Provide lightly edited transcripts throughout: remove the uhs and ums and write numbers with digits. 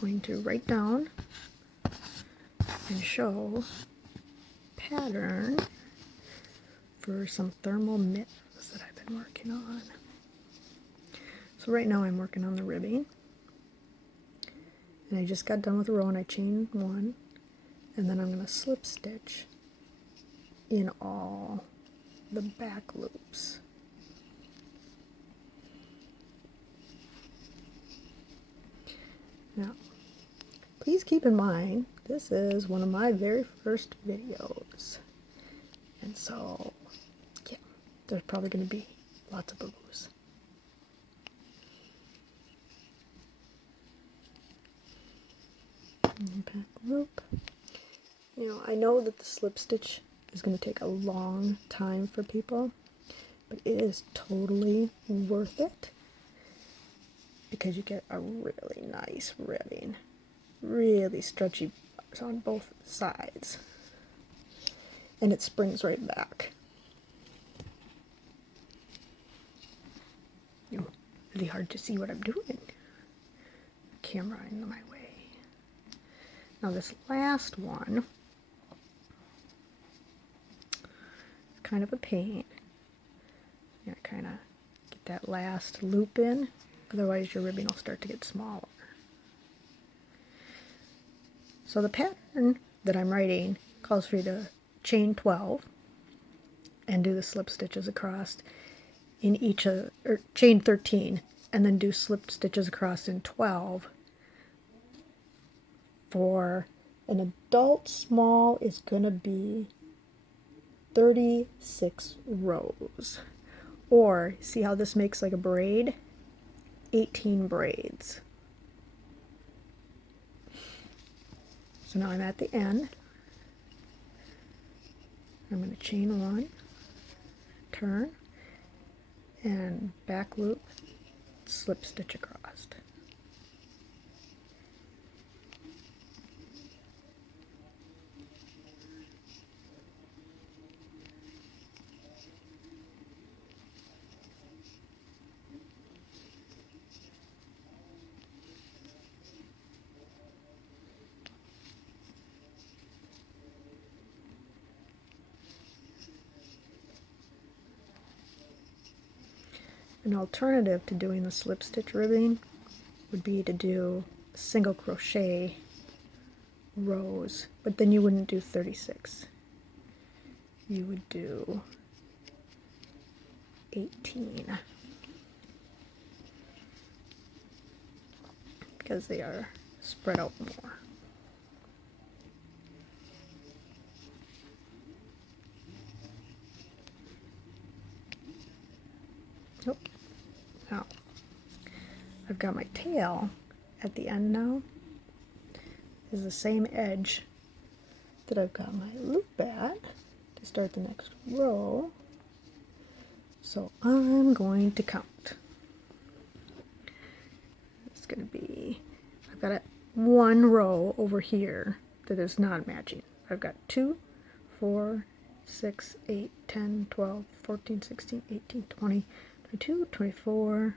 going to write down and show pattern for some thermal mittens that I've been working on. So right now I'm working on the ribbing, and I just got done with a row and I chained one, and then I'm going to slip stitch in all the back loops. Now, please keep in mind, this is one of my very first videos, and so, yeah, there's probably going to be lots of boo-boos. Back loop. You know, I know that the slip stitch is going to take a long time for people, but it is totally worth it because you get a really nice ribbing, really stretchy on both sides, and it springs right back. You know, really hard to see what I'm doing. Camera in my way. Now this last one is kind of a pain. You gotta kind of get that last loop in, otherwise your ribbing will start to get smaller. So the pattern that I'm writing calls for you to chain 12 and do the slip stitches across in each of, or chain 13 and then do slip stitches across in 12. For an adult small is going to be 36 rows. Or, see how this makes like a braid? 18 braids. So now I'm at the end. I'm going to chain one, turn, and back loop, slip stitch across. An alternative to doing the slip stitch ribbing would be to do single crochet rows, but then you wouldn't do 36. You would do 18 because they are spread out more. Nope. Now, I've got my tail at the end now. Is the same edge that I've got my loop at to start the next row. So I'm going to count. It's going to be, I've got one row over here that is not matching. I've got 2, 4, 6, 8, 10, 12, 14, 16, 18, 20, 22, 24,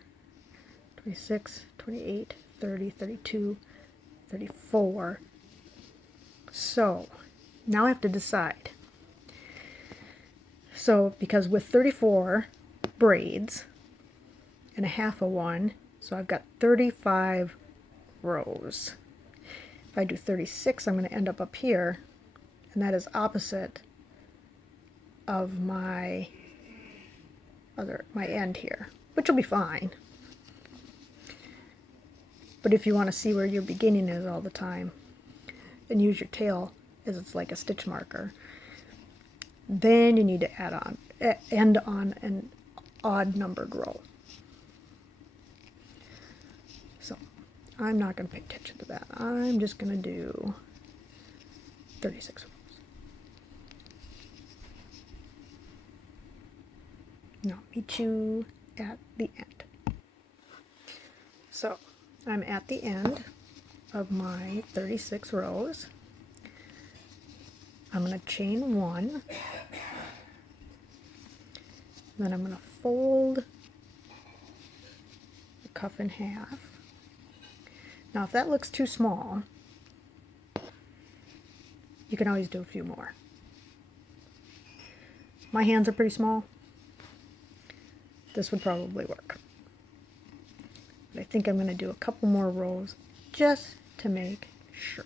26, 28, 30, 32, 34. So now I have to decide. So because with 34 braids and a half of one, so I've got 35 rows. If I do 36, I'm going to end up here, and that is opposite of my end here, which will be fine. But if you want to see where your beginning is all the time and use your tail as it's like a stitch marker, then you need to end on an odd numbered row. So I'm not going to pay attention to that. I'm just going to do 36 rows. Now meet you at the end. So I'm at the end of my 36 rows. I'm going to chain one, then I'm going to fold the cuff in half, Now if that looks too small, you can always do a few more. My hands are pretty small. This would probably work. But I think I'm going to do a couple more rows just to make sure.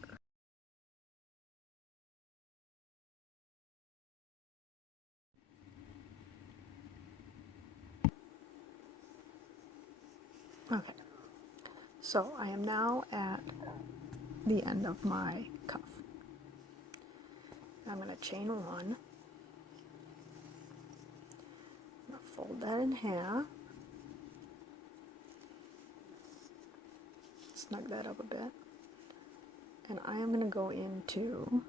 Okay, so I am now at the end of my cuff. I'm going to chain one. I'm going to fold that in half. Snug that up a bit. And I am going to go into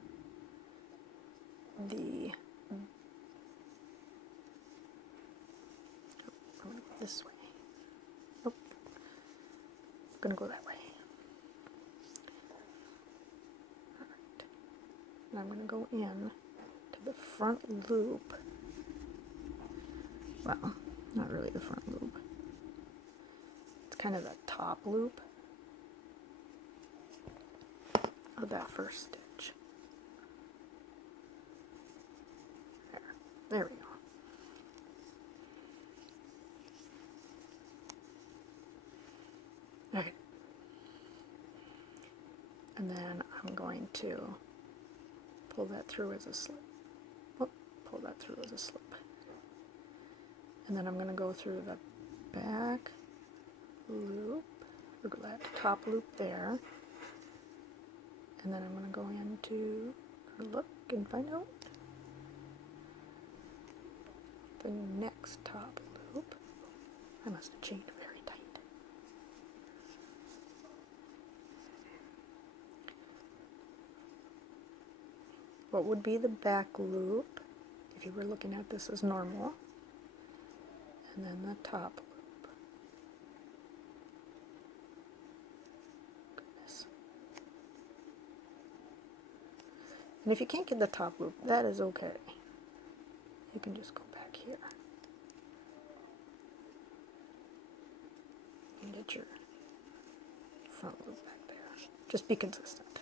the this way. Nope. I'm going to go that way. Alright. And I'm going to go in to the front loop. Well, not really the front loop. It's kind of the top loop of that first stitch. There we go. Okay. And then I'm going to pull that through as a slip. Oh, pull that through as a slip. And then I'm going to go through the back loop, or that top loop there. And then I'm going to go into, or look and find out, the next top loop. I must have chained very tight. What would be the back loop if you were looking at this as normal, and then the top loop. Goodness. And if you can't get the top loop, that is okay. You can just go back here and get your front loop back there. Just be consistent.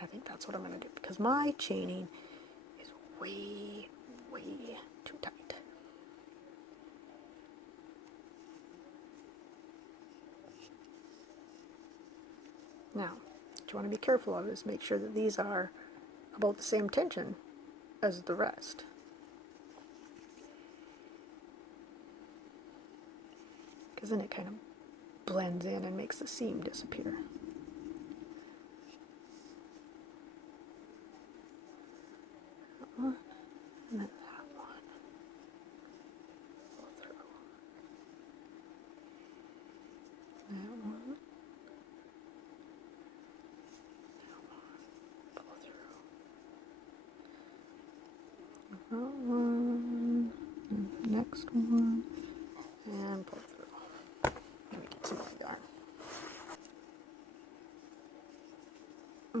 I think that's what I'm going to do, because my chaining is way, way too tight. Now, what you want to be careful of is make sure that these are about the same tension as the rest. Because then it kind of blends in and makes the seam disappear. And then that one. Pull through. That one. That one. Pull through. That one. And the next one. And pull through. Let me get some more yarn.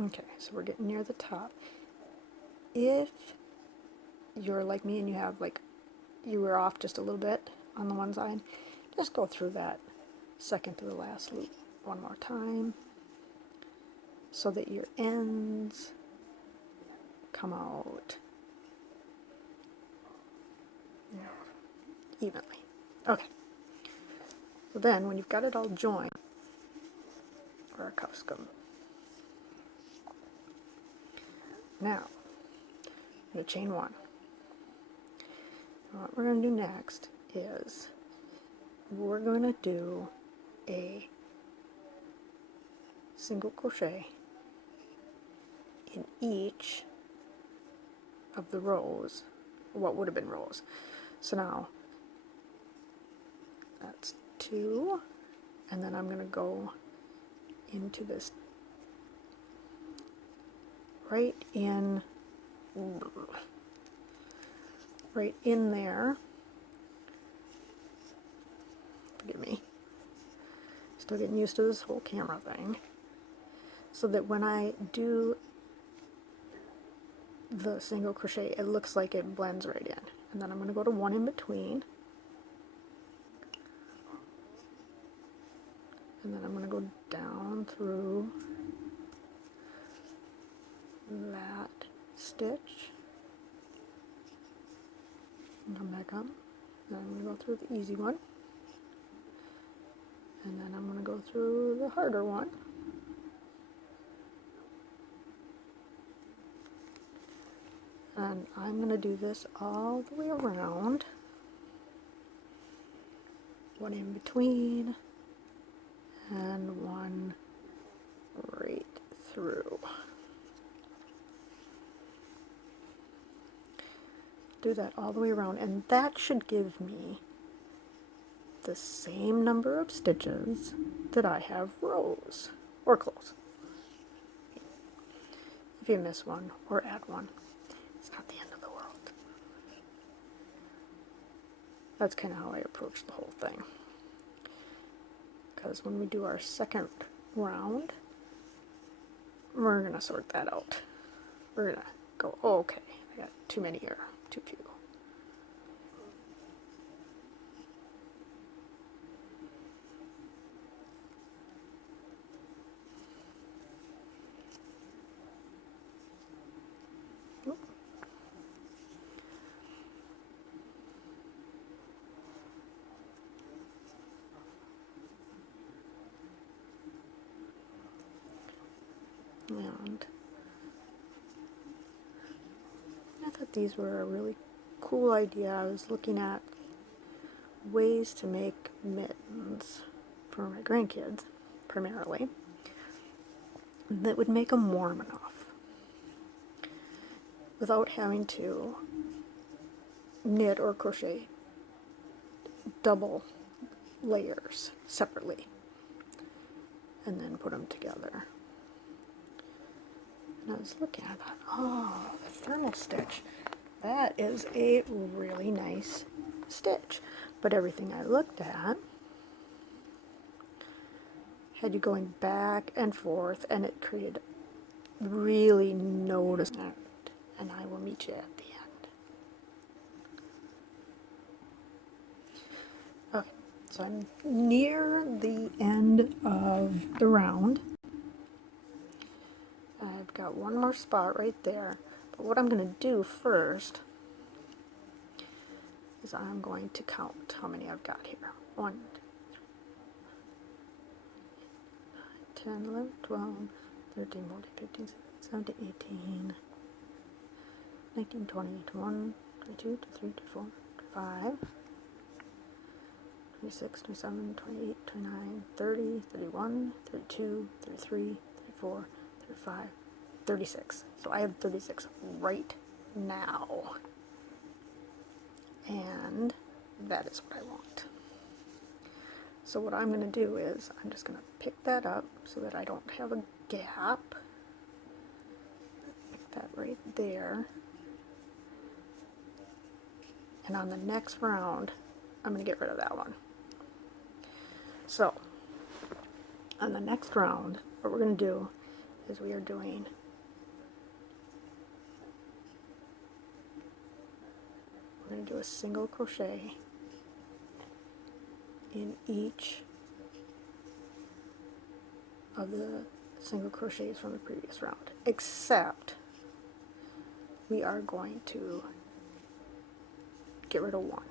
Okay, so we're getting near the top. If you're like me and you have you were off just a little bit on the one side, just go through that second to the last loop one more time so that your ends come out evenly. Okay, so then when you've got it all joined, where our cuffs go, now I'm going to chain one. What we're going to do next is we're going to do a single crochet in each of the rows, what would have been rows. So now that's 2, and then I'm going to go into this right in there. Forgive me. Still getting used to this whole camera thing. So that when I do the single crochet, it looks like it blends right in. And then I'm going to go to one in between. And then I'm going to go down through that stitch and come back up. Then I'm going to go through the easy one, and then I'm going to go through the harder one. And I'm going to do this all the way around, one in between, and one right through. Do that all the way around, and that should give me the same number of stitches that I have rows, or close. If you miss one or add one, it's not the end of the world. That's kind of how I approach the whole thing. Because when we do our second round, we're going to sort that out. We're going to go, oh, okay, I got too many here, too few. And I thought these were a really cool idea. I was looking at ways to make mittens for my grandkids, primarily, that would make them warm enough without having to knit or crochet double layers separately and then put them together. And I was looking at that, oh, the thermal stitch, that is a really nice stitch. But everything I looked at had you going back and forth, and it created really noticeable. And I will meet you at the end. Okay, so I'm near the end of the round. I've got one more spot right there, but what I'm going to do first is I'm going to count how many I've got here. 1, 10, 11, 12, 13, 14, 15, 16, 17, 18, 19, 20, 21, 22, 23, 24, 25, 26, 27, 28, 29, 30, 31, 32, 33, 34, 35, 36. So I have 36 right now. And that is what I want. So what I'm going to do is I'm just going to pick that up so that I don't have a gap. Pick that right there. And on the next round, I'm going to get rid of that one. So, on the next round, what we're going to do is we're going to do a single crochet in each of the single crochets from the previous round, except we are going to get rid of one.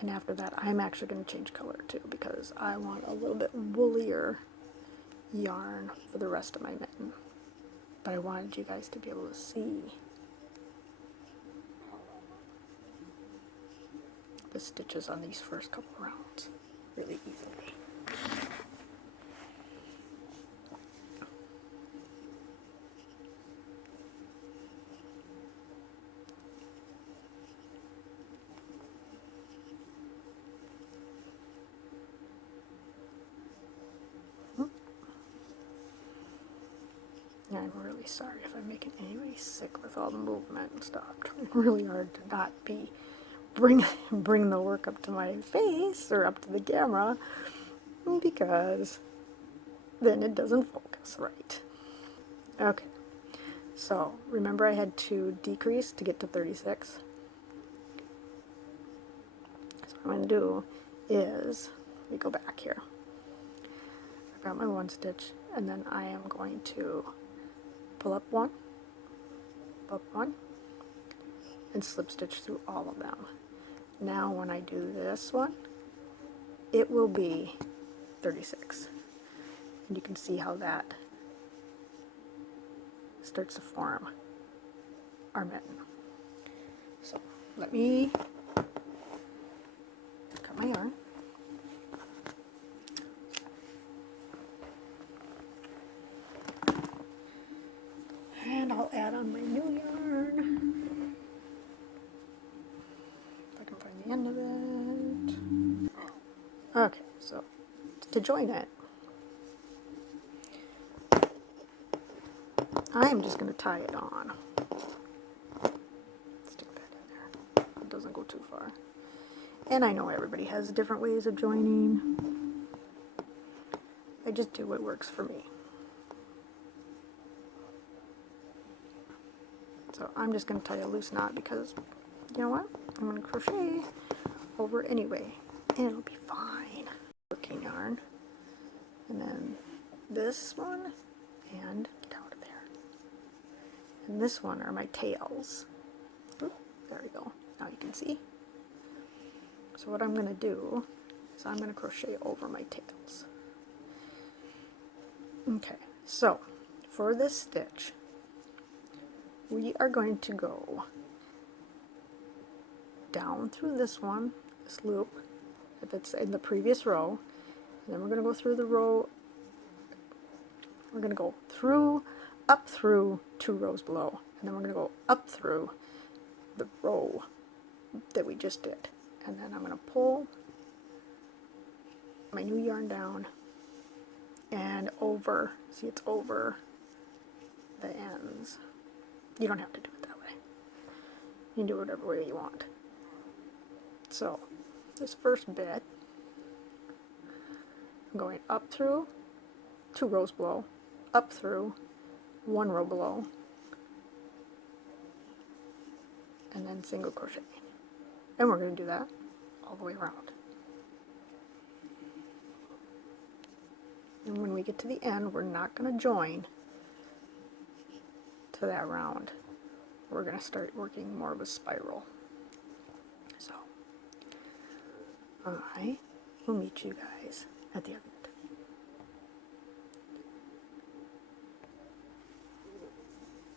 And after that, I'm actually going to change color too, because I want a little bit woollier yarn for the rest of my mitten. But I wanted you guys to be able to see the stitches on these first couple rounds really easily. I'm really sorry if I'm making anybody sick with all the movement and stuff. I'm trying really hard to not bring the work up to my face or up to the camera, because then it doesn't focus right. Okay, so remember I had to decrease to get to 36. So what I'm going to do is, let me go back here. I've got my one stitch, and then I am going to pull up one, and slip stitch through all of them. Now when I do this one, it will be 36. And you can see how that starts to form our mitten. So let me cut my yarn. And I'll add on my new yarn. If I can find the end of it. Okay, so to join it, I'm just going to tie it on. Stick that in there. It doesn't go too far. And I know everybody has different ways of joining. I just do what works for me. So I'm just going to tie a loose knot because, you know what? I'm going to crochet over anyway, and it'll be fine. Working yarn, and then this one, and get out of there. And this one are my tails. Oop, there we go. Now you can see. So what I'm going to do is I'm going to crochet over my tails. Okay, so for this stitch, we are going to go down through this one, this loop that's in the previous row, and then we're going to go through the row, we're going to go through, up through 2 rows below, and then we're going to go up through the row that we just did, and then I'm going to pull my new yarn down and over, see it's over the ends. You don't have to do it that way. You can do it whatever way you want. So, this first bit, I'm going up through 2 rows below, up through 1 row below, and then single crochet. And we're going to do that all the way around. And when we get to the end, we're not going to join to that round. We're going to start working more of a spiral. So I will meet you guys at the end.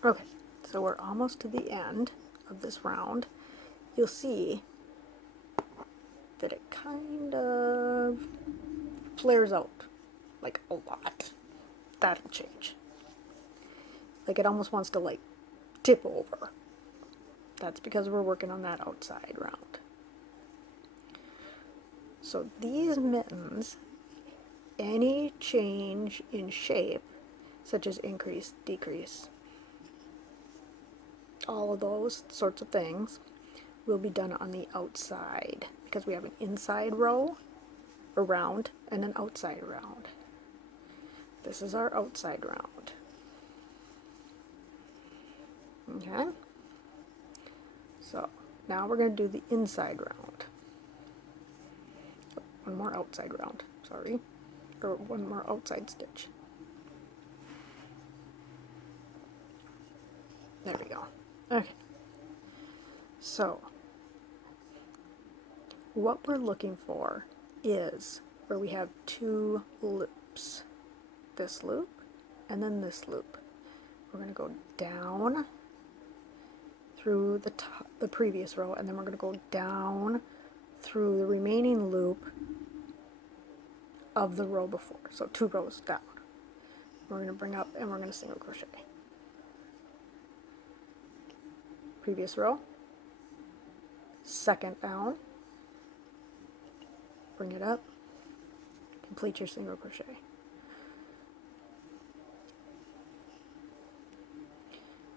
Okay, so we're almost to the end of this round. You'll see that it kind of flares out like a lot. That'll change. Like it almost wants to like tip over. That's because we're working on that outside round. So these mittens, any change in shape, such as increase, decrease, all of those sorts of things will be done on the outside because we have an inside row, a round, and an outside round. This is our outside round. Okay, so now we're going to do the inside round. One more outside round, sorry, or one more outside stitch. There we go. Okay, so what we're looking for is where we have 2 loops. This loop and then this loop. We're going to go down through the previous row, and then we're going to go down through the remaining loop of the row before. So 2 rows down. We're going to bring up and we're going to single crochet. Previous row, second down, bring it up, complete your single crochet.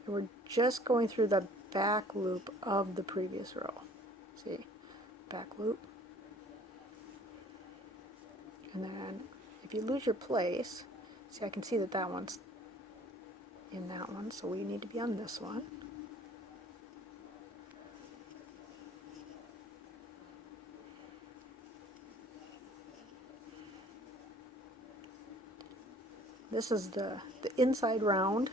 And we're just going through the back loop of the previous row. See, back loop. And then if you lose your place, See, I can see that that one's in that one, so we need to be on this one. This is the inside round.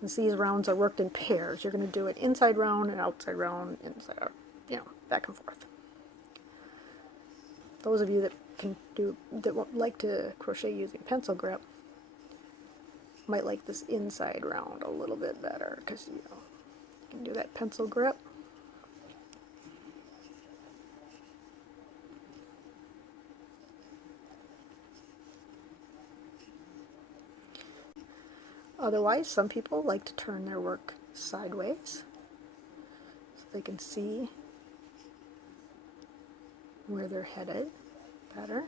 And these rounds are worked in pairs. You're going to do an inside round, an outside round, inside out, you know, back and forth. Those of you that can do, that like to crochet using pencil grip, might like this inside round a little bit better, because you know, you can do that pencil grip. Otherwise, some people like to turn their work sideways so they can see where they're headed better.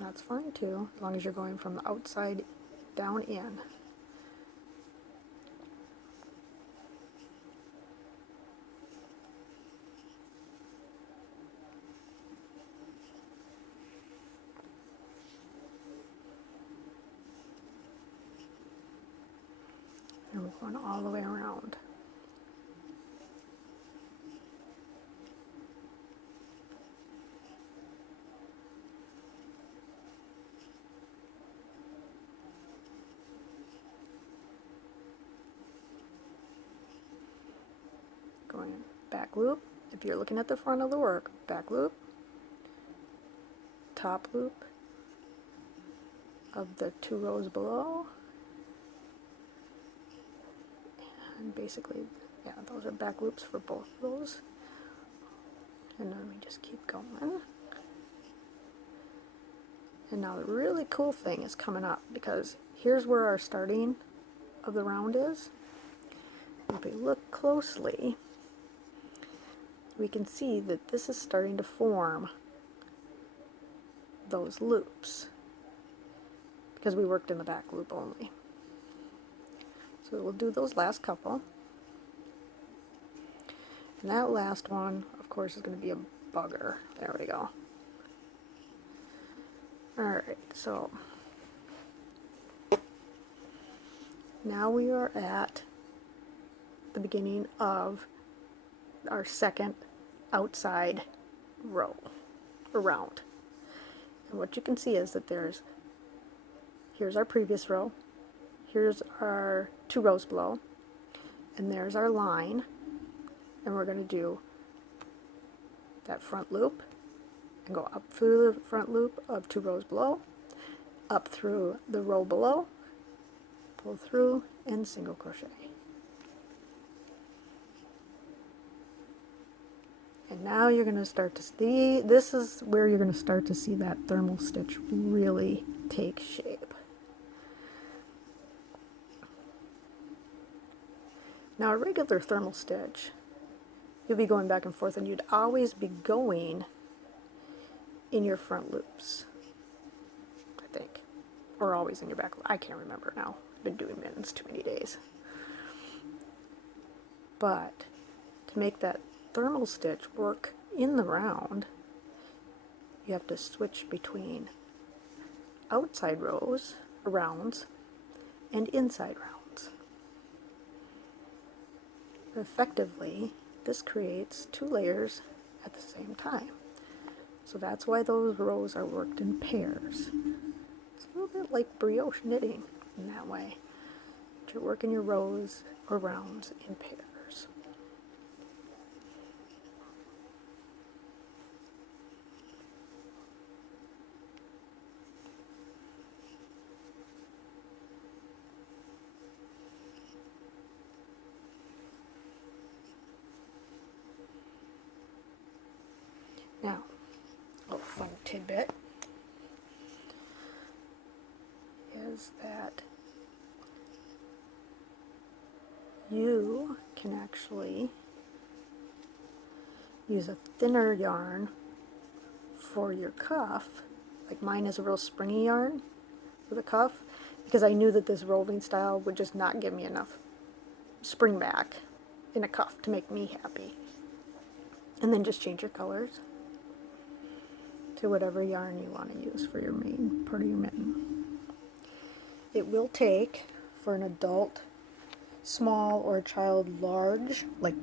That's fine too, as long as you're going from the outside down in. And we're going all the way around. Going back loop, if you're looking at the front of the work, back loop, top loop of the 2 rows below, and basically, yeah, those are back loops for both of those. And then we just keep going. And now the really cool thing is coming up, because here's where our starting of the round is. If we look closely, we can see that this is starting to form those loops, because we worked in the back loop only. So we'll do those last couple. And that last one, of course, is going to be a bugger. There we go. Alright, so now we are at the beginning of our second outside row, or round. And what you can see is that here's our previous row, here's our 2 rows below, and there's our line, and we're going to do that front loop and go up through the front loop of 2 rows below, up through the row below, pull through, and single crochet. And now you're going to start to see, this is where you're going to start to see that thermal stitch really take shape. Now a regular thermal stitch, you'll be going back and forth, and you'd always be going in your front loops, I think, or always in your back. I can't remember now. I've been doing mittens too many days. But to make that thermal stitch work in the round, you have to switch between outside rows, rounds, and inside rounds. Effectively, this creates 2 layers at the same time. So that's why those rows are worked in pairs. It's a little bit like brioche knitting in that way. But you're working your rows or rounds in pairs. Now, a little fun tidbit is that you can actually use a thinner yarn for your cuff. Like mine is a real springy yarn for the cuff, because I knew that this rolling style would just not give me enough spring back in a cuff to make me happy. And then just change your colors. to whatever yarn you want to use for your main part of your mitten. It will take, for an adult small or a child large, like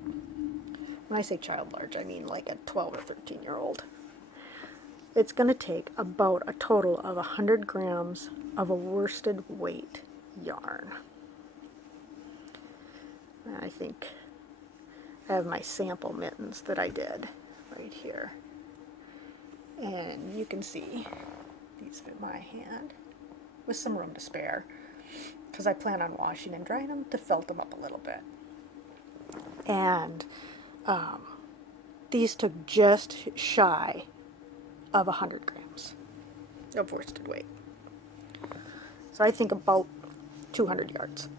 when I say child large, I mean like a 12 or 13-year-old. It's going to take about a total of 100 grams of a worsted weight yarn. I think I have my sample mittens that I did right here. And you can see these fit my hand with some room to spare, because I plan on washing and drying them to felt them up a little bit. And these took just shy of 100 grams of worsted weight. So I think about 200 yards.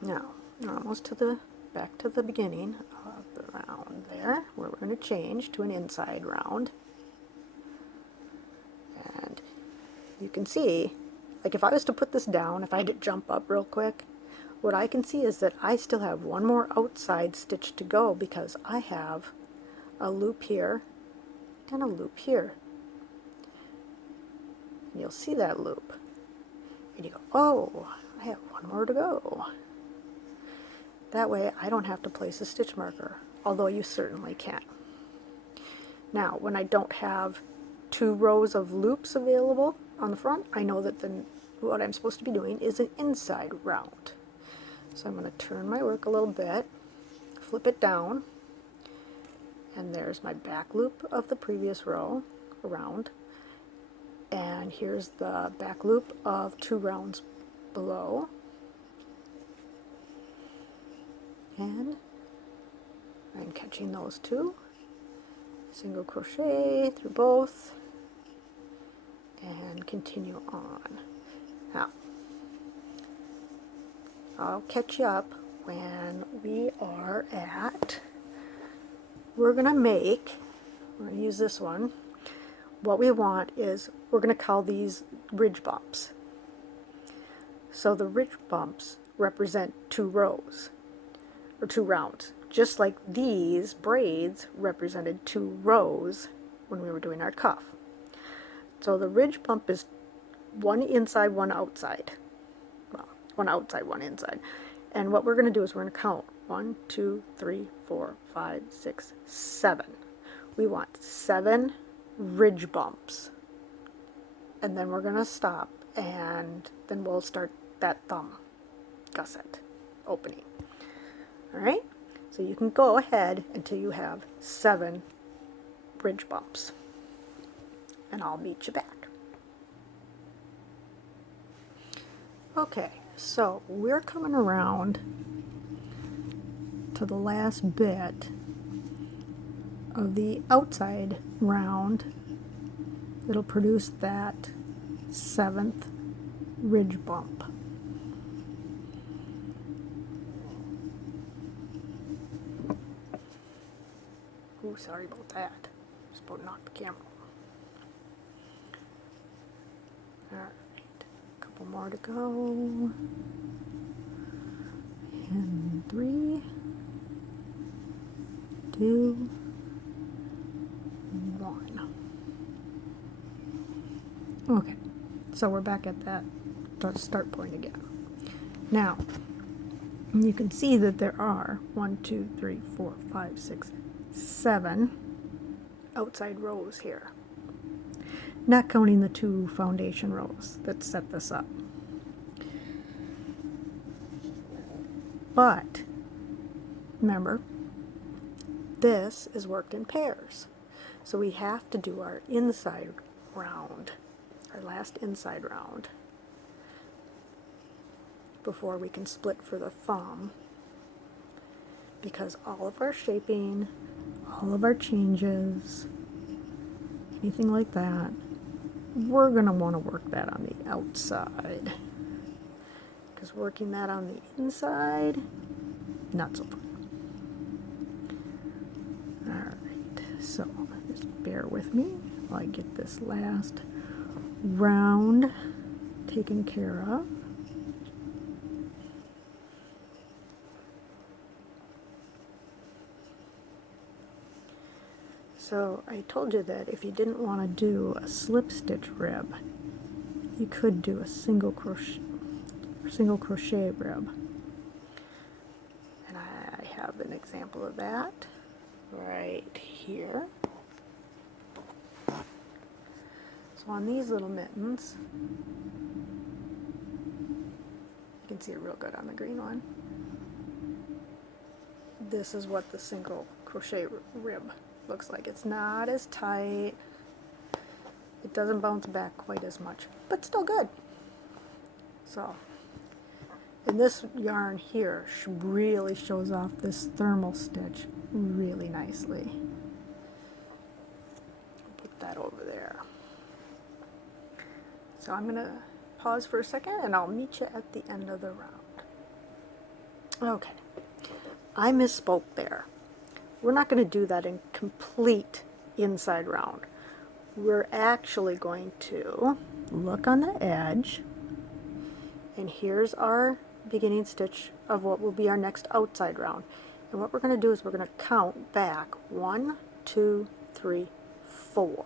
Now, almost to the back to the beginning of the round there, where we're going to change to an inside round. And you can see, like if I was to put this down, if I had to jump up real quick, what I can see is that I still have one more outside stitch to go, because I have a loop here and a loop here. And you'll see that loop. And you go, oh, I have one more to go. That way I don't have to place a stitch marker, although you certainly can. Now, when I don't have 2 rows of loops available on the front, I know that what I'm supposed to be doing is an inside round. So I'm going to turn my work a little bit, flip it down, and there's my back loop of the previous row around, and here's the back loop of 2 rounds below. And I'm catching those 2, single crochet through both, and continue on. Now, I'll catch you up when we are at, we're going to use this one. What we want is, we're going to call these ridge bumps. So the ridge bumps represent 2 rows. Or 2 rounds, just like these braids represented 2 rows when we were doing our cuff. So the ridge bump is 1 inside, 1 outside. Well, 1 outside, 1 inside. And what we're going to do is we're going to count 1, 2, 3, 4, 5, 6, 7. We want 7 ridge bumps. And then we're going to stop, and then we'll start that thumb gusset opening. Alright, so you can go ahead until you have 7 ridge bumps, and I'll meet you back. Okay, so we're coming around to the last bit of the outside round. It'll produce that 7th ridge bump. Ooh, sorry about that. Just about knocked the camera. Alright, a couple more to go. And 3, 2, 1. Okay, so we're back at that start point again. Now, you can see that there are 1, 2, 3, 4, 5, 6, 7 outside rows here, not counting the 2 foundation rows that set this up. But remember, this is worked in pairs, so we have to do our inside round, our last inside round, before we can split for the thumb, because all of our shaping, all of our changes, anything like that, we're going to want to work that on the outside, because working that on the inside, not so fun. Alright, so just bear with me while I get this last round taken care of. So I told you that if you didn't want to do a slip stitch rib, you could do a single crochet rib. And I have an example of that right here. So on these little mittens, you can see it real good on the green one. This is what the single crochet rib looks like. It's not as tight. It doesn't bounce back quite as much, but still good. So, and this yarn here really shows off this thermal stitch really nicely. Put that over there. So I'm going to pause for a second and I'll meet you at the end of the round. Okay, I misspoke there. We're not going to do that in complete inside round. We're actually going to look on the edge, and here's our beginning stitch of what will be our next outside round. And what we're going to do is we're going to count back 1, 2, 3, 4.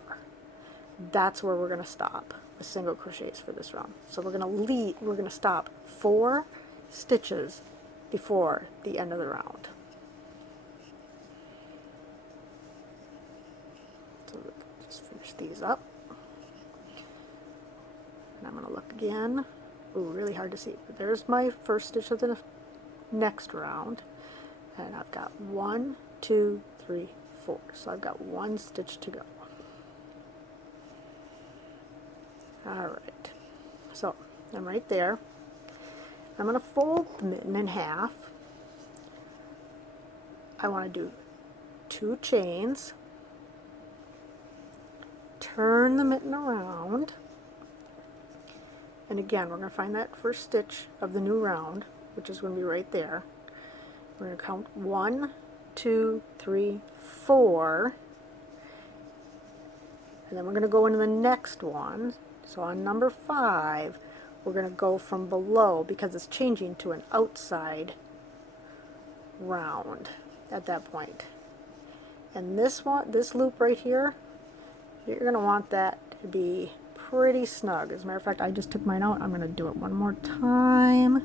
That's where we're going to stop with single crochets for this round. So we're going to stop 4 stitches before the end of the round. So just finish these up. And I'm going to look again. Ooh, really hard to see. But there's my first stitch of the next round. And I've got 1, 2, 3, 4. So I've got 1 stitch to go. Alright. So I'm right there. I'm going to fold the mitten in half. I want to do 2 chains. Turn the mitten around. And again, we're going to find that first stitch of the new round, which is going to be right there. We're going to count 1, 2, 3, 4. And then we're going to go into the next one. So on number 5, we're going to go from below because it's changing to an outside round at that point. And this one, this loop right here, you're going to want that to be pretty snug. As a matter of fact, I just took mine out. I'm going to do it one more time.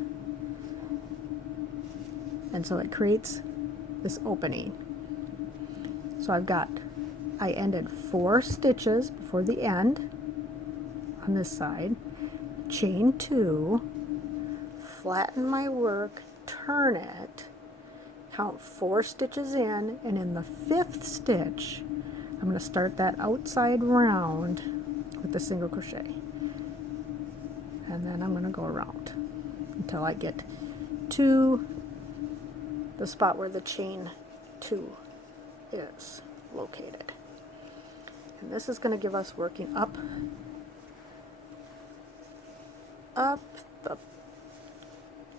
And so it creates this opening. So I ended 4 stitches before the end on this side, chain 2, flatten my work, turn it, count 4 stitches in, and in the 5th stitch, I'm going to start that outside round with the single crochet. And then I'm going to go around until I get to the spot where the chain 2 is located. And this is going to give us working up the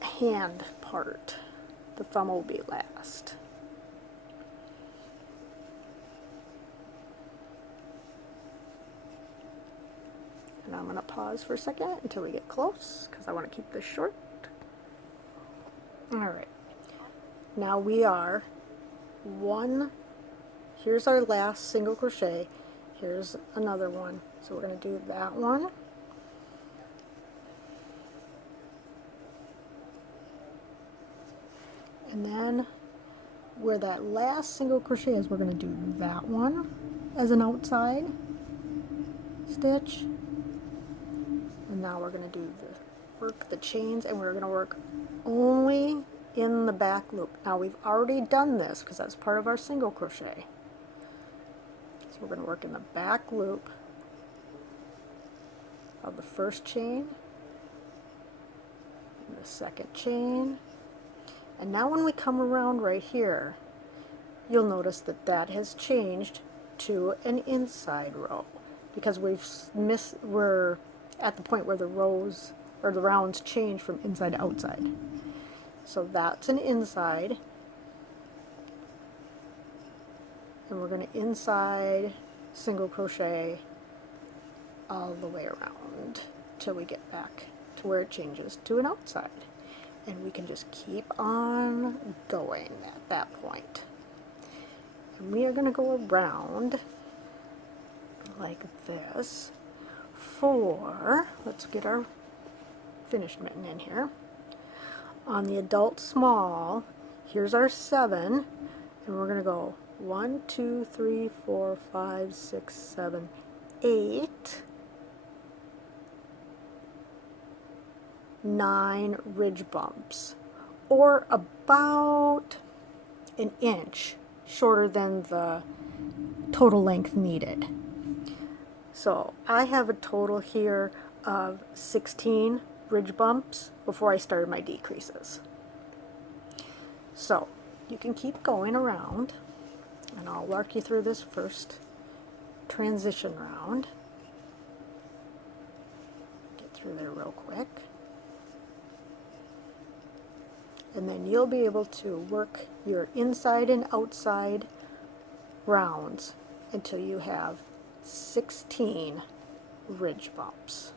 hand part. The thumb will be last. And I'm going to pause for a second until we get close because I want to keep this short. Alright, now we are here's our last single crochet, here's another one, so we're going to do that one. And then where that last single crochet is, we're going to do that one as an outside stitch. And now we're going to do work the chains, and we're going to work only in the back loop. Now we've already done this because that's part of our single crochet. So we're going to work in the back loop of the first chain, and the second chain. And now when we come around right here, you'll notice that that has changed to an inside row because we're at the point where the rows or the rounds change from inside to outside. So that's an inside, and we're going to inside single crochet all the way around till we get back to where it changes to an outside. And we can just keep on going at that point. And we are going to go around like this for, let's get our finished mitten in here. On the adult small, here's our 7, and we're going to go 1, 2, 3, 4, 5, 6, 7, 8, 9 ridge bumps, or about an inch shorter than the total length needed. So I have a total here of 16 ridge bumps before I started my decreases. So you can keep going around, and I'll walk you through this first transition round. Get through there real quick. And then you'll be able to work your inside and outside rounds until you have 16 ridge bumps.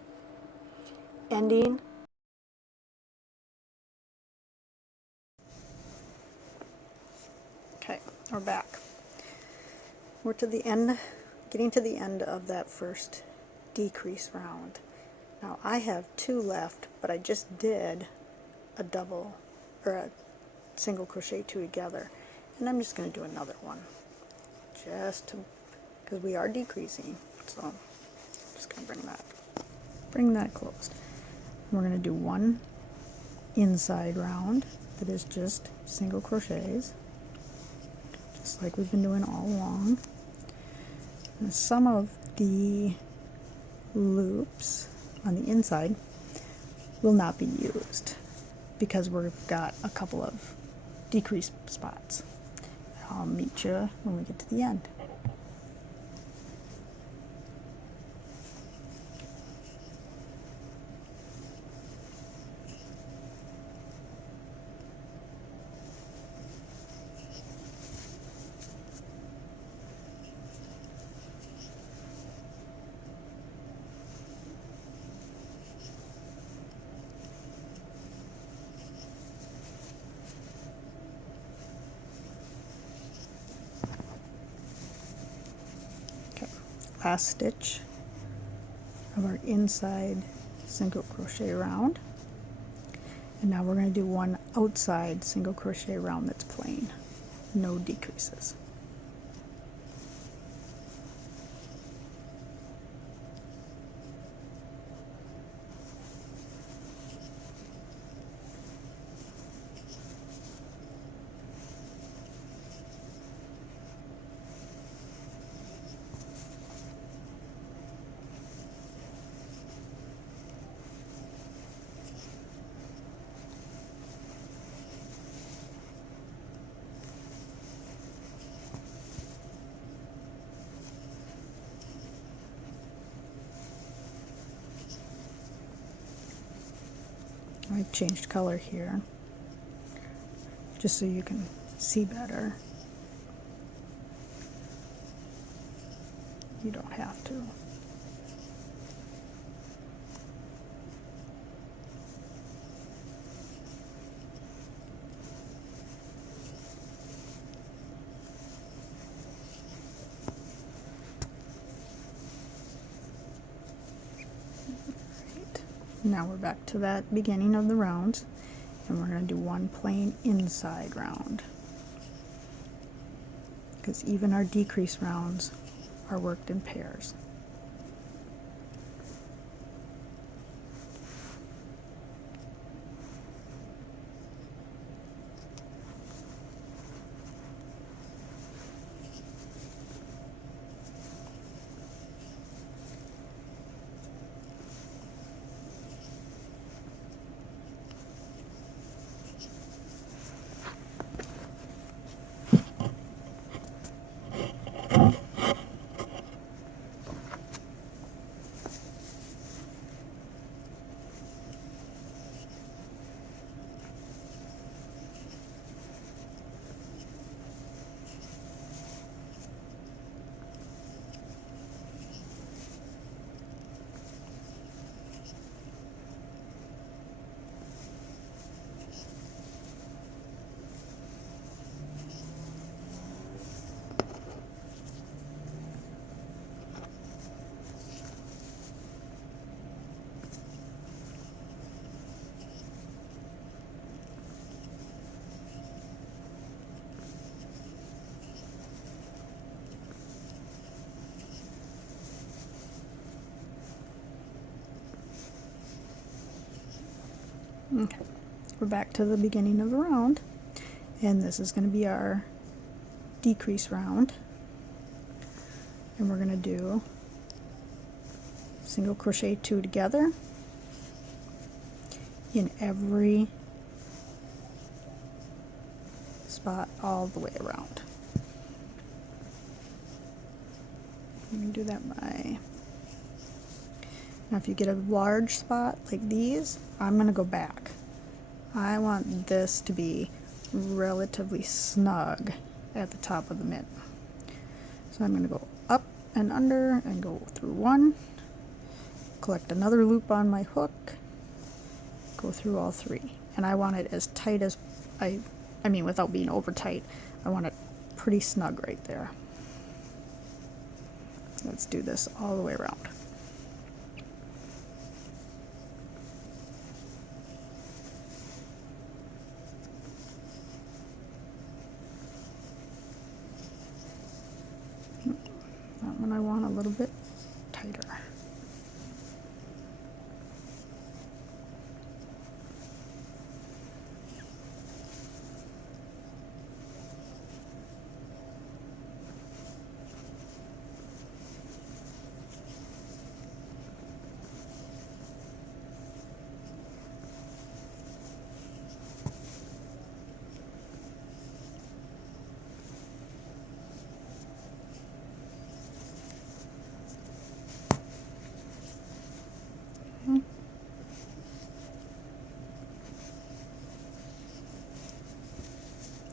Ending. Okay, we're back. We're to the end, getting to the end of that first decrease round. Now I have 2 left, but I just did a double or a single crochet 2 together, and I'm just going to do another one just to, because we are decreasing, so I'm just going to bring that closed. We're going to do one inside round that is just single crochets, just like we've been doing all along. And some of the loops on the inside will not be used because we've got a couple of decrease spots. I'll meet you when we get to the end. Last stitch of our inside single crochet round, and now we're going to do one outside single crochet round that's plain, no decreases. I've changed color here just so you can see better. You don't have to. Now we're back to that beginning of the rounds, and we're going to do one plain inside round, because even our decrease rounds are worked in pairs. Okay, we're back to the beginning of the round, and this is going to be our decrease round, and we're going to do single crochet 2 together in every spot all the way around. You can do that by, now if you get a large spot like these, I'm going to go back. I want this to be relatively snug at the top of the mitten. So I'm going to go up and under and go through one, collect another loop on my hook, go through all 3. And I want it as tight as I mean without being over tight. I want it pretty snug right there. Let's do this all the way around. That one I want a little bit tighter.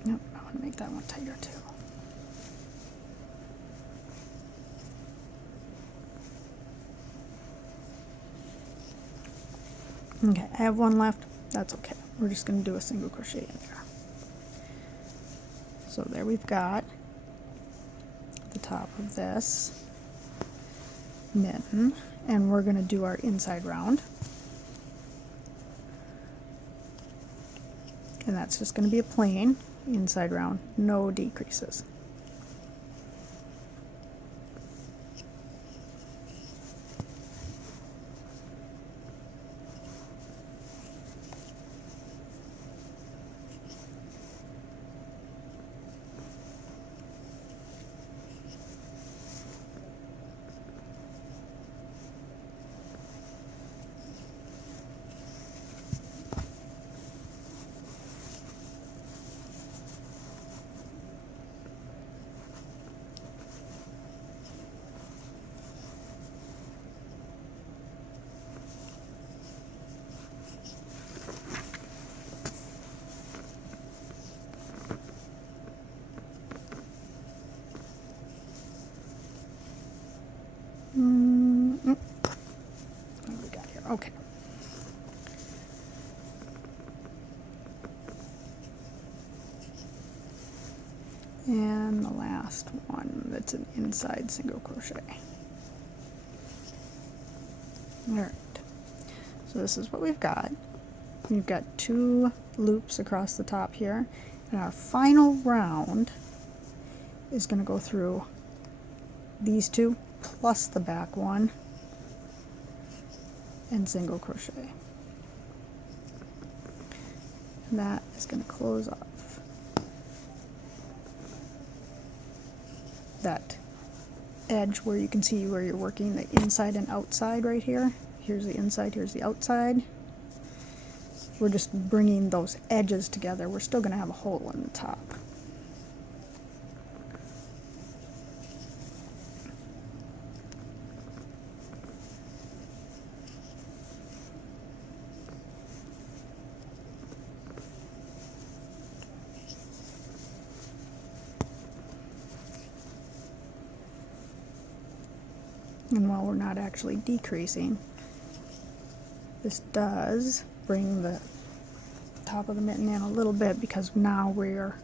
Nope, I want to make that one tighter too. Okay, I have one left. That's okay. We're just going to do a single crochet in there. So there we've got the top of this mitten, and we're going to do our inside round. And that's just going to be a plain inside round, no decreases. What do we got here? Okay. And the last one, that's an inside single crochet. Alright, so this is what we've got. We've got 2 loops across the top here, and our final round is going to go through these 2 plus the back one and single crochet. And that is going to close off that edge where you can see where you're working the inside and outside right here. Here's the inside, here's the outside. We're just bringing those edges together. We're still going to have a hole in the top. And while we're not actually decreasing, this does bring the top of the mitten in a little bit, because now we're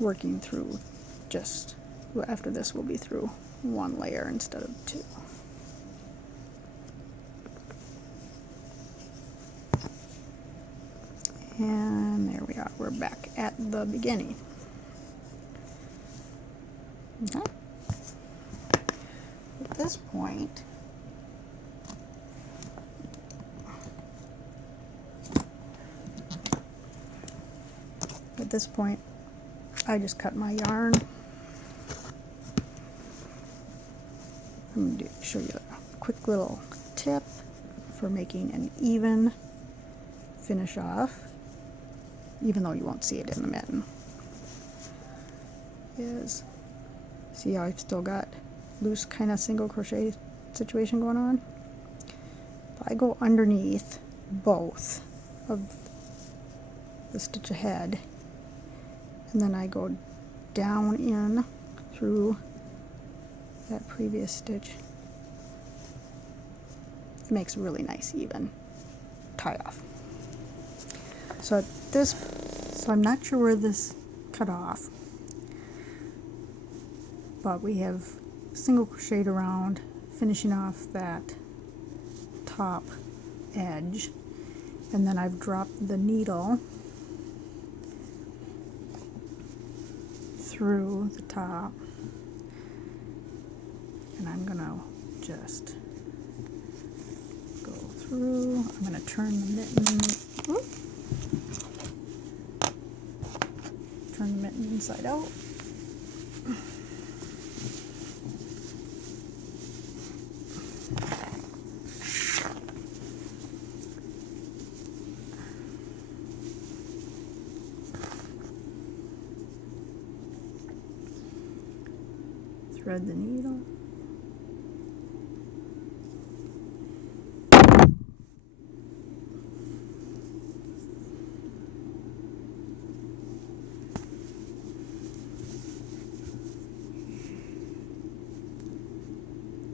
working through just, after this we'll be through 1 layer instead of 2. And there we are, we're back at the beginning. Okay. At this point, at this point, I just cut my yarn. I'm going to show you a quick little tip for making an even finish off, even though you won't see it in the mitten. Is, see how I've still got loose kind of single crochet situation going on? If I go underneath both of the stitch ahead, and then I go down in through that previous stitch, it makes a really nice even tie off. So at this, so I'm not sure where this cut off, but we have single crocheted around, finishing off that top edge, and then I've dropped the needle through the top, and I'm gonna just go through. I'm gonna turn the mitten, whoop, turn the mitten inside out. Thread the needle.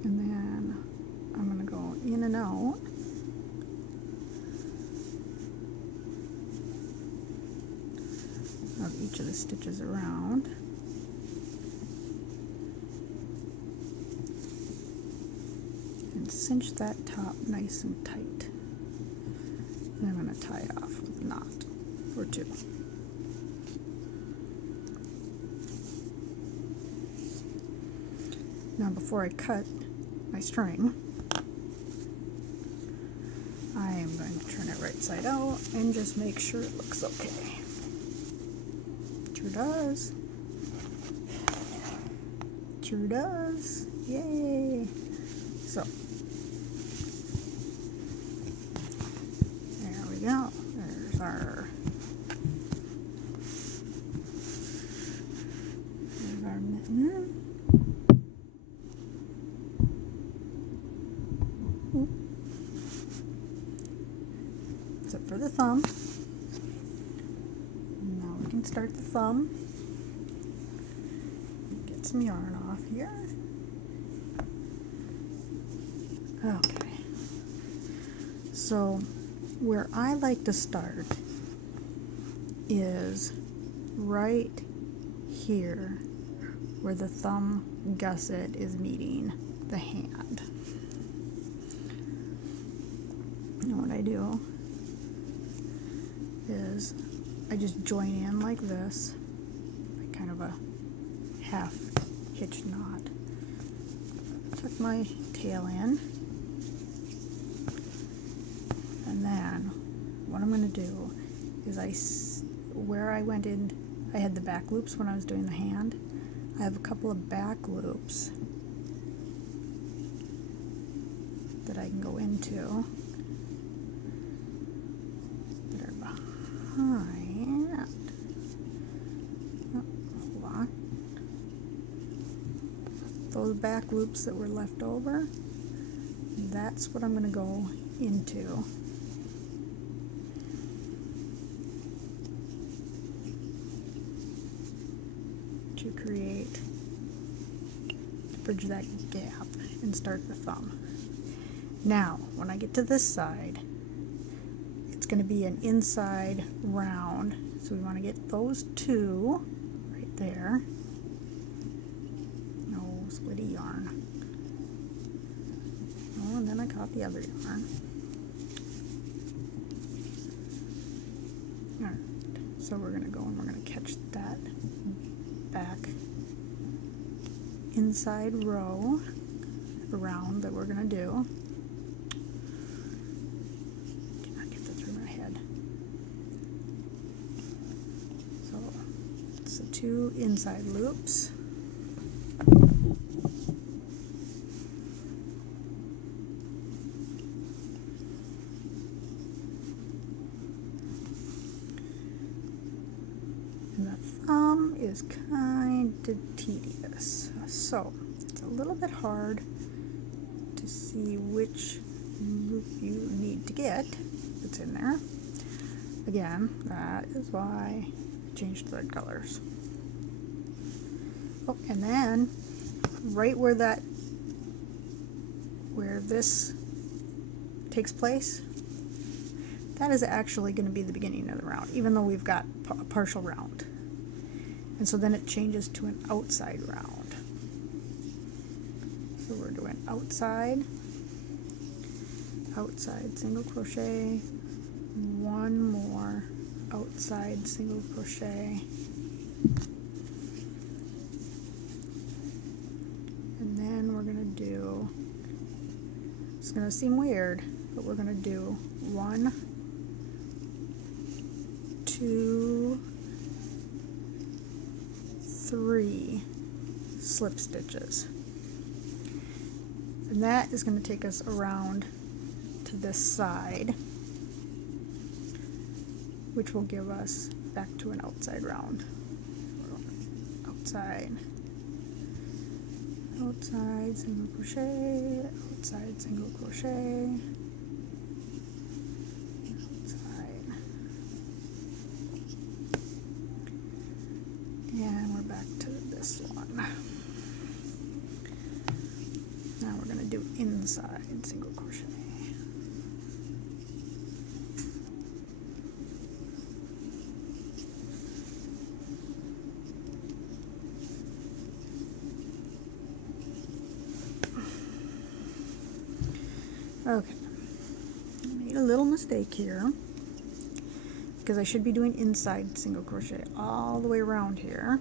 And then I'm going to go in and out. Of each of the stitches around. And cinch that top nice and tight. And I'm going to tie off with a knot or two. Now before I cut my string, I am going to turn it right side out and just make sure it looks okay. Sure does. Sure does. Yay! So, there we go. There's our mitten. Except for the thumb. Now we can start the thumb. Get some yarn off here. Okay. So where I like to start is right here where the thumb gusset is meeting the hand. And what I do is I just join in like this, like kind of a half hitch knot. Tuck my tail in, and then what I'm going to do is where I went in, I had the back loops when I was doing the hand. I have a couple of back loops that I can go into that are behind. Oh, hold on. Those back loops that were left over, that's what I'm going to go into. To create, bridge that gap and start the thumb. Now, when I get to this side, it's going to be an inside round, so we want to get those two right there. No splitty yarn. Oh, and then I caught the other yarn. Alright, so we're going to go and we're going to catch that back inside row around that we're going to do. Cannot get that through my head. So 2 inside loops. And the thumb is kind of tedious, so it's a little bit hard to see which loop you need to get that's in there. Again, that is why I changed thread colors. Oh, and then right where this takes place, that is actually going to be the beginning of the round, even though we've got a partial round. And so then it changes to an outside round. So we're doing outside, outside single crochet, one more outside single crochet, and then we're going to do, it's going to seem weird, but we're going to do 1, 2, 3 slip stitches, and that is going to take us around to this side, which will give us back to an outside round. Outside, outside single crochet, outside single crochet, outside, and we're back to this one. Now we're going to do inside single crochet. Okay, I made a little mistake here because I should be doing inside single crochet all the way around here.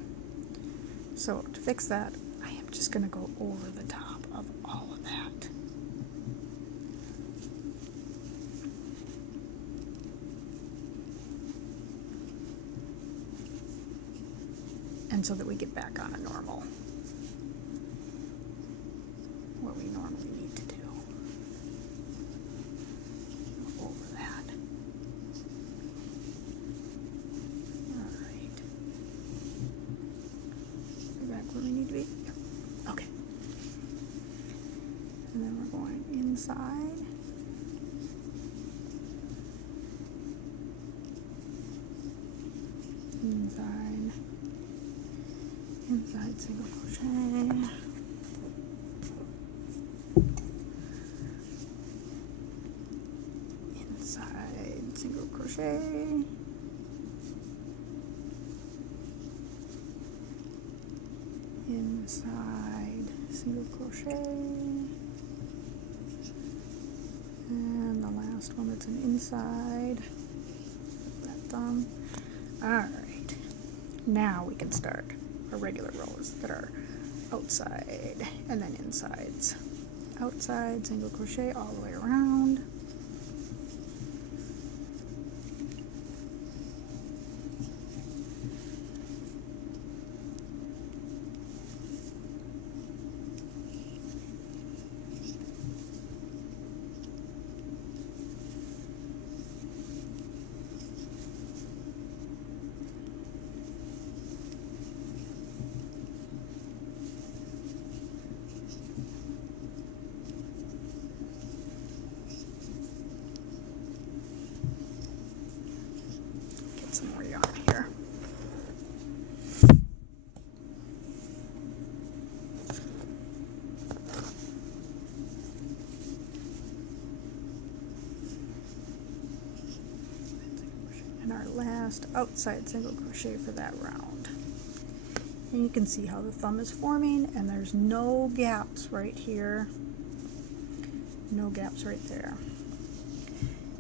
So to fix that, I am just going to go over the top of all of that. And so that we get back on a normal, what we normally need to do. Where we need to be? Yep. Okay. And then we're going inside. Inside. Inside single crochet. Inside single crochet. Inside single crochet, and the last one that's an inside, that thumb. Alright, now we can start our regular rows that are outside and then insides. Outside single crochet all the way around. Some more yarn here. And our last outside single crochet for that round. And you can see how the thumb is forming, and there's no gaps right here. No gaps right there.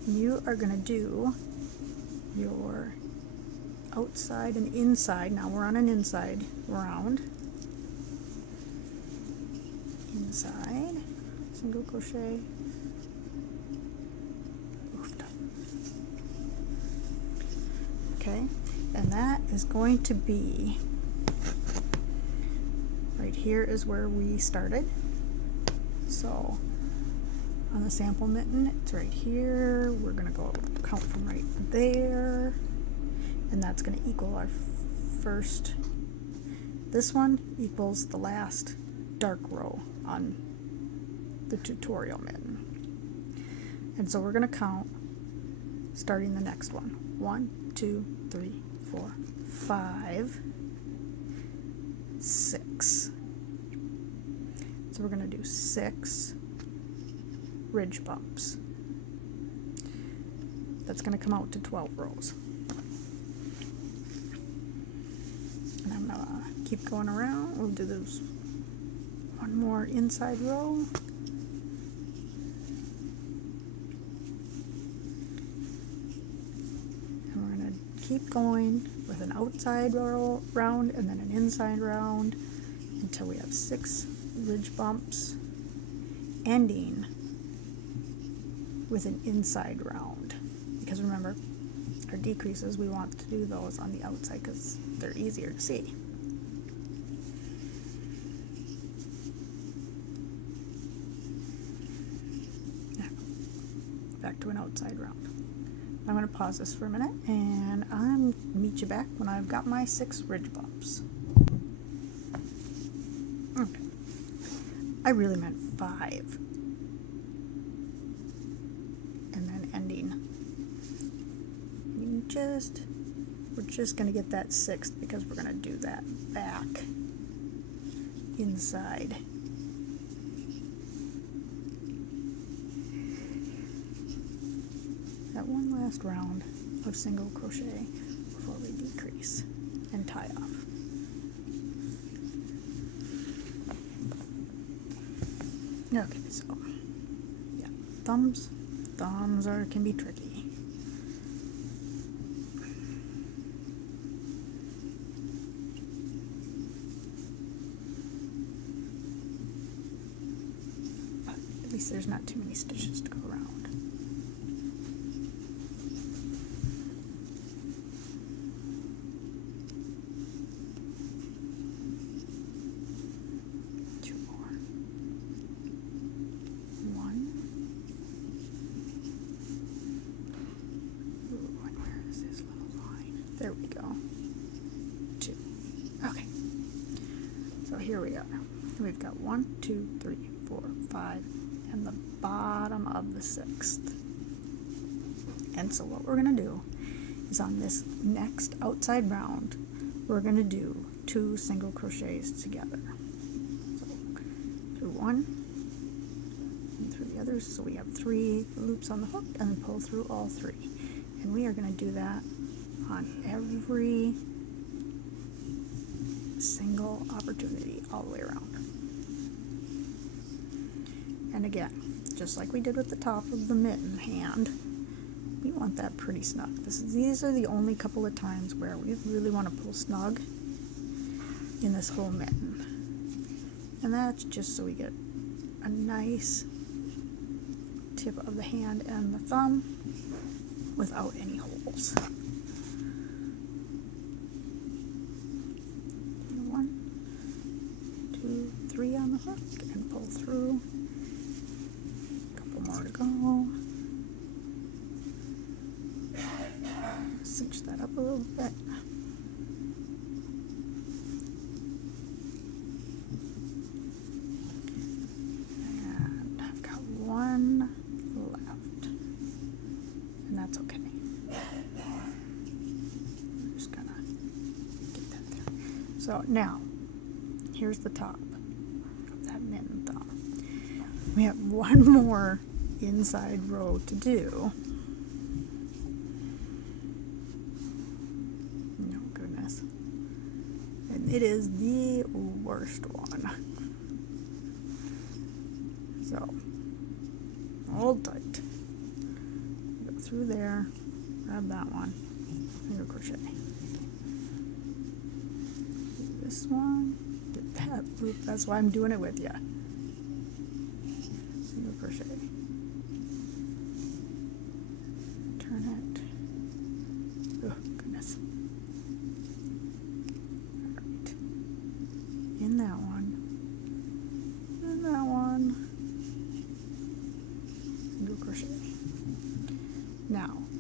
And you are going to do your outside and inside. Now we're on an inside round. Inside, single crochet. Okay, and that is going to be here is where we started. So on the sample mitten, it's right here. We're gonna go count from right there, and that's gonna equal our first. This one equals the last dark row on the tutorial mitten. And so we're gonna count starting the next one. 1, 2, 3, 4, 5, 6. So we're gonna do 6 ridge bumps. That's gonna come out to 12 rows. And I'm gonna keep going around. We'll do this one more inside row. Keep going with an outside round and then an inside round until we have 6 ridge bumps, ending with an inside round. Because remember, our decreases, we want to do those on the outside because they're easier to see. Now, back to an outside round. I'm going to pause this for a minute, and I'll meet you back when I've got my 6 ridge bumps. Okay. I really meant 5. And then ending. We're just going to get that 6th because we're going to do that back inside. That one last round of single crochet before we decrease and tie off. Okay, so yeah, thumbs can be tricky. But at least there's not too many stitches to go around. There we go. 2. Okay. So here we are. We've got 1, 2, 3, 4, 5, and the bottom of the 6th. And so what we're going to do is on this next outside round, we're going to do 2 single crochets together. So through one and through the other. So we have 3 loops on the hook and then pull through all 3. And we are going to do that on every single opportunity all the way around. And again, just like we did with the top of the mitten hand, we want that pretty snug. These are the only couple of times where we really want to pull snug in this whole mitten. And that's just so we get a nice tip of the hand and the thumb without any holes. 1, 2, 3 on the hook and pull through. A couple more to go. Cinch that up a little bit. And I've got 1 left. And that's okay. I'm just gonna get that there. So now, here's the top of that mitten thumb. We have 1 more inside row to do. Oh goodness. And it is the worst one. So, hold tight. Go through there, grab that one, single crochet. This one, get that loop, that's why I'm doing it with you. Single crochet. Turn it. Oh, goodness. Alright. In that one,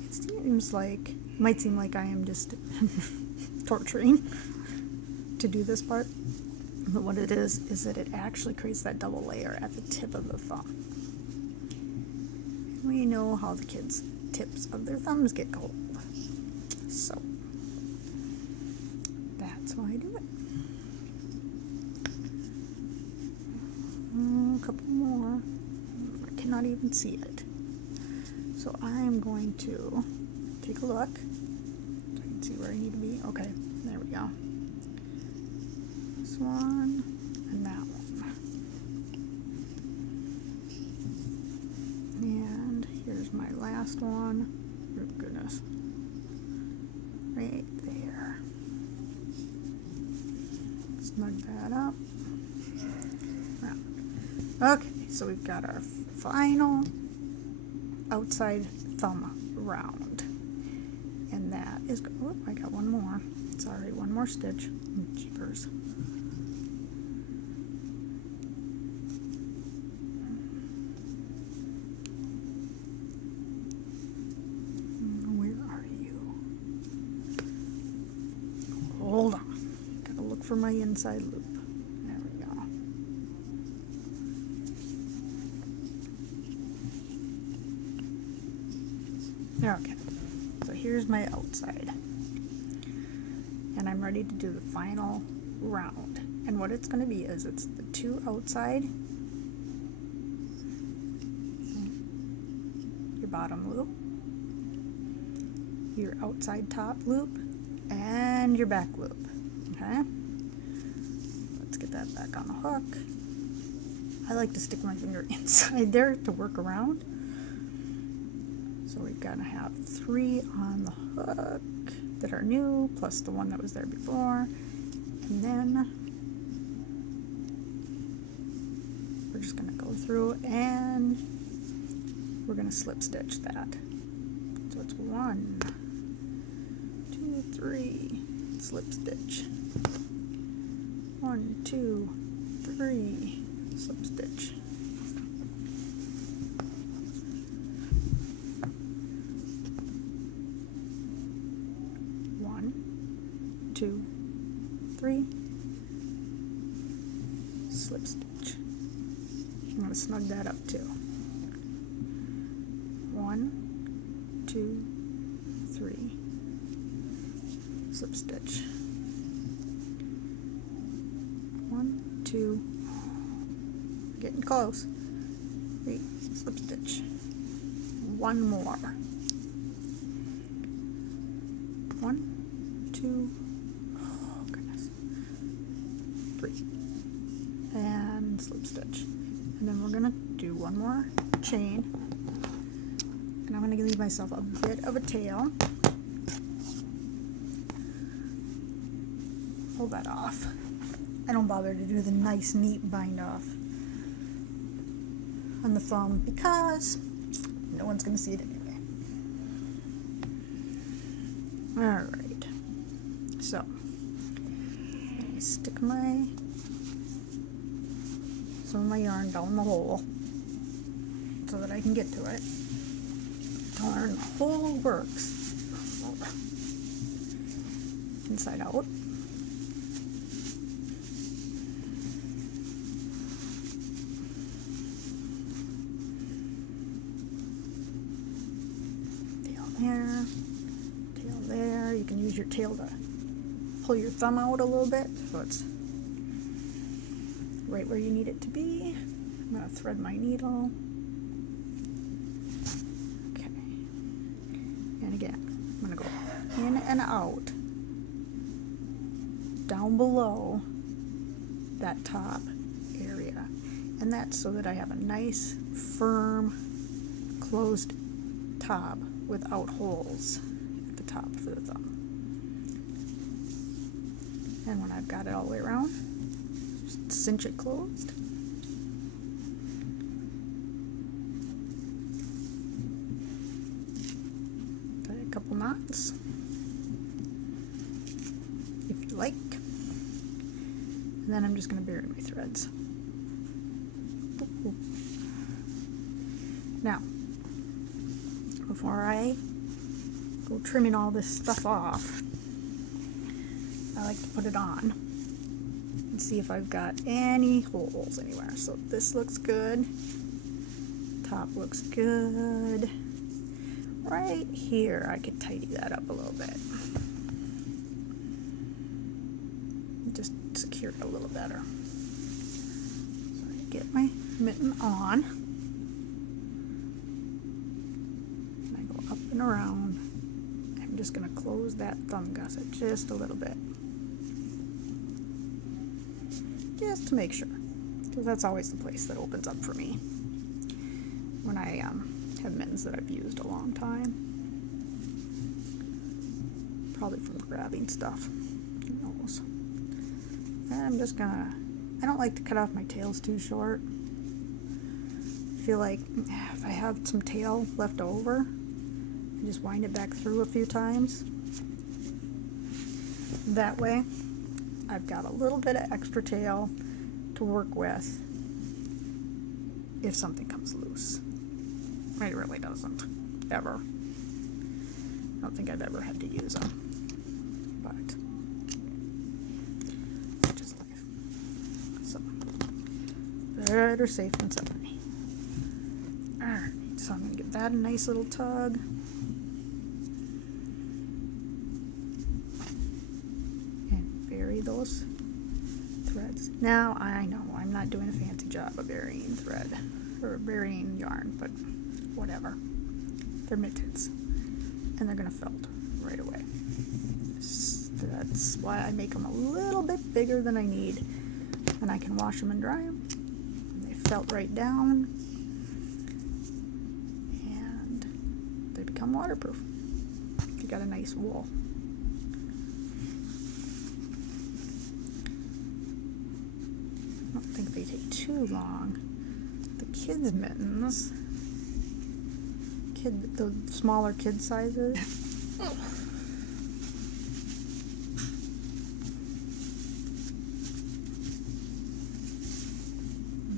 It seems like, might seem like I am just torturing to do this part, but what it is that it actually creates that double layer at the tip of the thumb. And we know how the kids' tips of their thumbs get cold, so that's why I do it. A couple more. I cannot even see it. So I'm going to take a look so I can see where I need to be. Okay, there we go. This one and that one. And here's my last one. Oh goodness. Right there. Snug that up. Okay, so we've got our final outside thumb round, and that is, oh, I got one more, sorry, one more stitch, jeepers. Where are you? Hold on, gotta look for my inside loop. There we go. Okay, so here's my outside, and I'm ready to do the final round. And what it's going to be is it's the two outside, your bottom loop, your outside top loop, and your back loop. Okay, let's get that back on the hook. I like to stick my finger inside there to work around. So we've got to have 3 on the hook that are new, plus the one that was there before. And then we're just going to go through and we're going to slip stitch that. So it's 1, 2, 3, slip stitch. 1, 2, 3, slip stitch. 2, 3, slip stitch. I'm going to snug that up too. 1, 2, 3, slip stitch. 1, 2, getting close. 3, slip stitch. One more. 1, 2, 3, and slip stitch. And then we're gonna do one more chain, and I'm gonna leave myself a bit of a tail. Pull that off. I don't bother to do the nice neat bind off on the thumb because no one's gonna see it anyway. Alright, so I stick some of my yarn down the hole so that I can get to it. Darn, the hole works inside out. Tail there, tail there. You can use your tail to pull your thumb out a little bit so it's right where you need it to be. I'm going to thread my needle. Okay. And again, I'm going to go in and out down below that top area. And that's so that I have a nice, firm, closed top without holes at the top for the thumb. And when I've got it all the way around, just cinch it closed. Tie a couple knots, if you like. And then I'm just going to bury my threads. Now, before I go trimming all this stuff off, I like to put it on and see if I've got any holes anywhere. So this looks good. Top looks good. Right here, I could tidy that up a little bit. Just secure it a little better. So I get my mitten on. And I go up and around. I'm just going to close that thumb gusset just a little bit. Just to make sure. Because that's always the place that opens up for me when I have mittens that I've used a long time. Probably from grabbing stuff. Who knows? And I'm just gonna, I don't like to cut off my tails too short. I feel like if I have some tail left over, I just wind it back through a few times. That way, I've got a little bit of extra tail to work with if something comes loose. It really doesn't, ever. I don't think I've ever had to use them, but such is life. So, better safe than sorry. Alright, so I'm going to give that a nice little tug. And bury those threads. Now, I know I'm not doing a fancy job of burying thread, or burying yarn, but whatever. They're mittens, and they're going to felt right away. That's why I make them a little bit bigger than I need, and I can wash them and dry them. They felt right down, and they become waterproof if you got a nice wool. I don't think they take too long. The kids' mittens, the smaller kid sizes.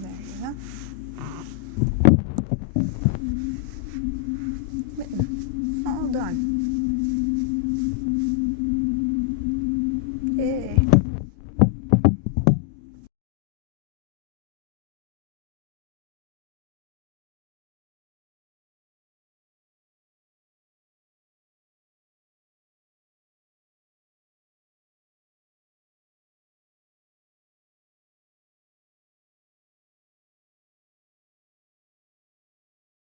There you go. Mitten, all done.